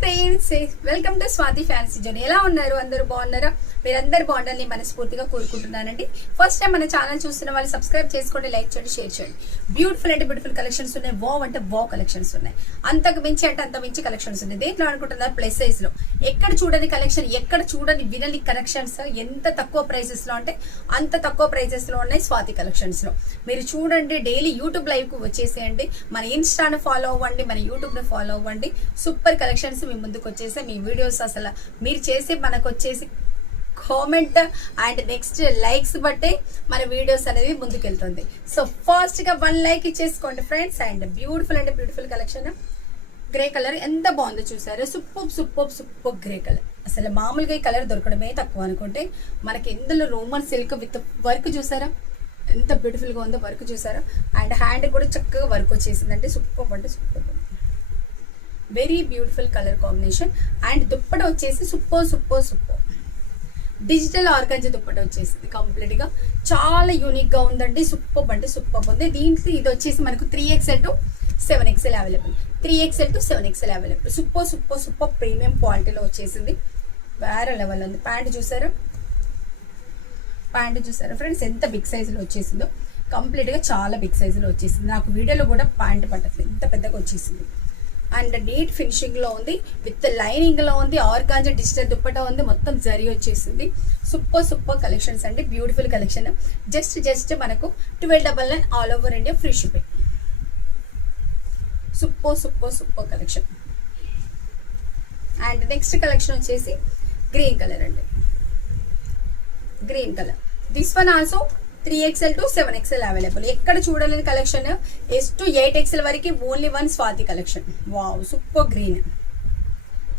Friends, welcome to Swathi fancy zone. ఎలా ఉన్నారు? అందరూ బాగున్నారా? మీరందరూ బాగుండాలని మనస్ఫూర్తిగా కోరుకుంటున్నానండి. ఫస్ట్ టైం మన ఛానల్ చూస్తున్న వాళ్ళు సబ్స్క్రైబ్ చేసుకోండి, లైక్ చేయండి, షేర్ చేయండి. బ్యూటిఫుల్ అంటే బ్యూటిఫుల్ కలెక్షన్స్ ఉన్నాయి, వావ్ అంటే వావ్ కలెక్షన్స్ ఉన్నాయి, అంతకు మించి అంటే అంత మించి కలెక్షన్స్ ఉన్నాయి. దేంట్లో అనుకుంటున్నారు? ప్లస్ సైజ్ లో ఎక్కడ చూడని కలెక్షన్, ఎక్కడ చూడని వినని కలెక్షన్స్, ఎంత తక్కువ ప్రైసెస్ లో అంటే అంత తక్కువ ప్రైసెస్ లో ఉన్నాయి స్వాతి కలెక్షన్స్ లో. మీరు చూడండి, డైలీ యూట్యూబ్ లైవ్ కు వచ్చేసేయండి, మన ఇన్స్టాను ఫాలో అవ్వండి, మన యూట్యూబ్ ను ఫాలో అవ్వండి. సూపర్ కలెక్షన్స్ మీ ముందుకు వచ్చేసి మీ వీడియోస్ అసలు మీరు చేసి మనకు వచ్చేసి కామెంట్ అండ్ నెక్స్ట్ లైక్స్ బట్టే మన వీడియోస్ అనేది ముందుకెళ్తుంది. సో ఫాస్ట్ గా 1 లైక్ ఇచ్చేసుకోండి ఫ్రెండ్స్. అండ్ బ్యూటిఫుల్ అంటే బ్యూటిఫుల్ కలెక్షన్, గ్రే కలర్ ఎంత బాగుందో చూసారు. Super super super grey colour. అసలు మామూలుగా ఈ కలర్ దొరకడమే తక్కువ అనుకుంటే, మనకి ఇందులో రోమన్ సిల్క్ విత్ వర్క్ చూసారా ఎంత బ్యూటిఫుల్ గా ఉందో, వర్క్ చూసారా. అండ్ హ్యాండ్ కూడా చక్కగా వర్క్ వచ్చేసింది, అంటే సూపర్ అంటే super, very beautiful colour combination. And dupatta వచ్చేసి super super super digital organza dupatta వచ్చేసింది. కంప్లీట్ గా చాలా యూనిక్ గా ఉందండి, సూపర్ అంటే సూపర్ ఉంది. దీంట్లో ఇది వచ్చేసి మనకు 3XL to 7XL available, 3XL to 7XL available. Super super super premium క్వాలిటీలో వచ్చేసింది, వేరే లెవెల్ ఉంది. ప్యాంట్ చూసారా, ప్యాంట్ చూసారా ఫ్రెండ్స్ ఎంత బిగ్ సైజ్ లో వచ్చేసిందో. కంప్లీట్ గా చాలా బిగ్ సైజ్ లో వచ్చేసింది. నాకు వీడియోలో కూడా ప్యాంట్ పట్టట్లేదు, ఇంత పెద్దగా వచ్చేసింది. అండ్ నీట్ ఫినిషింగ్ లో ఉంది, విత్ లైనింగ్ లో ఉంది, ఆర్గాంజా డిజిటల్ దుప్పటా ఉంది, మొత్తం జరీ వచ్చేసింది. సూపర్ సూపర్ కలెక్షన్స్ అండి, బ్యూటిఫుల్ కలెక్షన్. జస్ట్ మనకు 1299 all over India free shipping. Super super super collection. And next collection వచ్చేసి గ్రీన్ కలర్ అండి, green colour. This one also 3XL to 7XL available. ఎక్కడ చూడలేని collection. S to 8XL వరకు only one Swathi collection. Wow super green,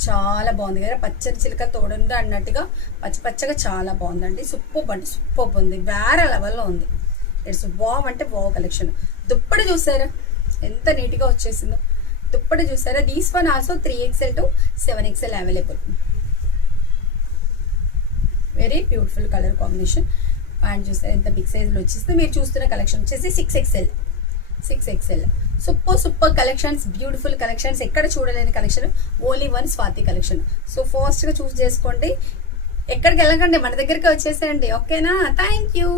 చాలా బాగుంది కదా, పచ్చని చిలక తోడుంది అన్నట్టుగా పచ్చి పచ్చగా చాలా బాగుందండి. సూపర్ అంటే సూపర్ ఉంది, వేరే లెవెల్లో ఉంది. ఇట్స్ వావ్ అంటే వావ్ కలెక్షన్. దుప్పటి చూసారా ఎంత నీట్గా వచ్చేసిందో, దుప్పటి చూసారా. These one also 3XL to 7XL available. Very beautiful colour combination. Pant చూస్తే ఎంత బిగ్ సైజ్ లో వచ్చేస్తుంది. మీరు చూస్తున్న కలెక్షన్ వచ్చేసి 6XL. Super super collections, beautiful collections, ఎక్కడ చూడలేని collection, only one Swathi collection. So fast గా చూస్ చేసుకోండి, ఎక్కడికి వెళ్ళకండి, మన దగ్గరికి వచ్చేసేయండి. ఓకేనా? Thank you.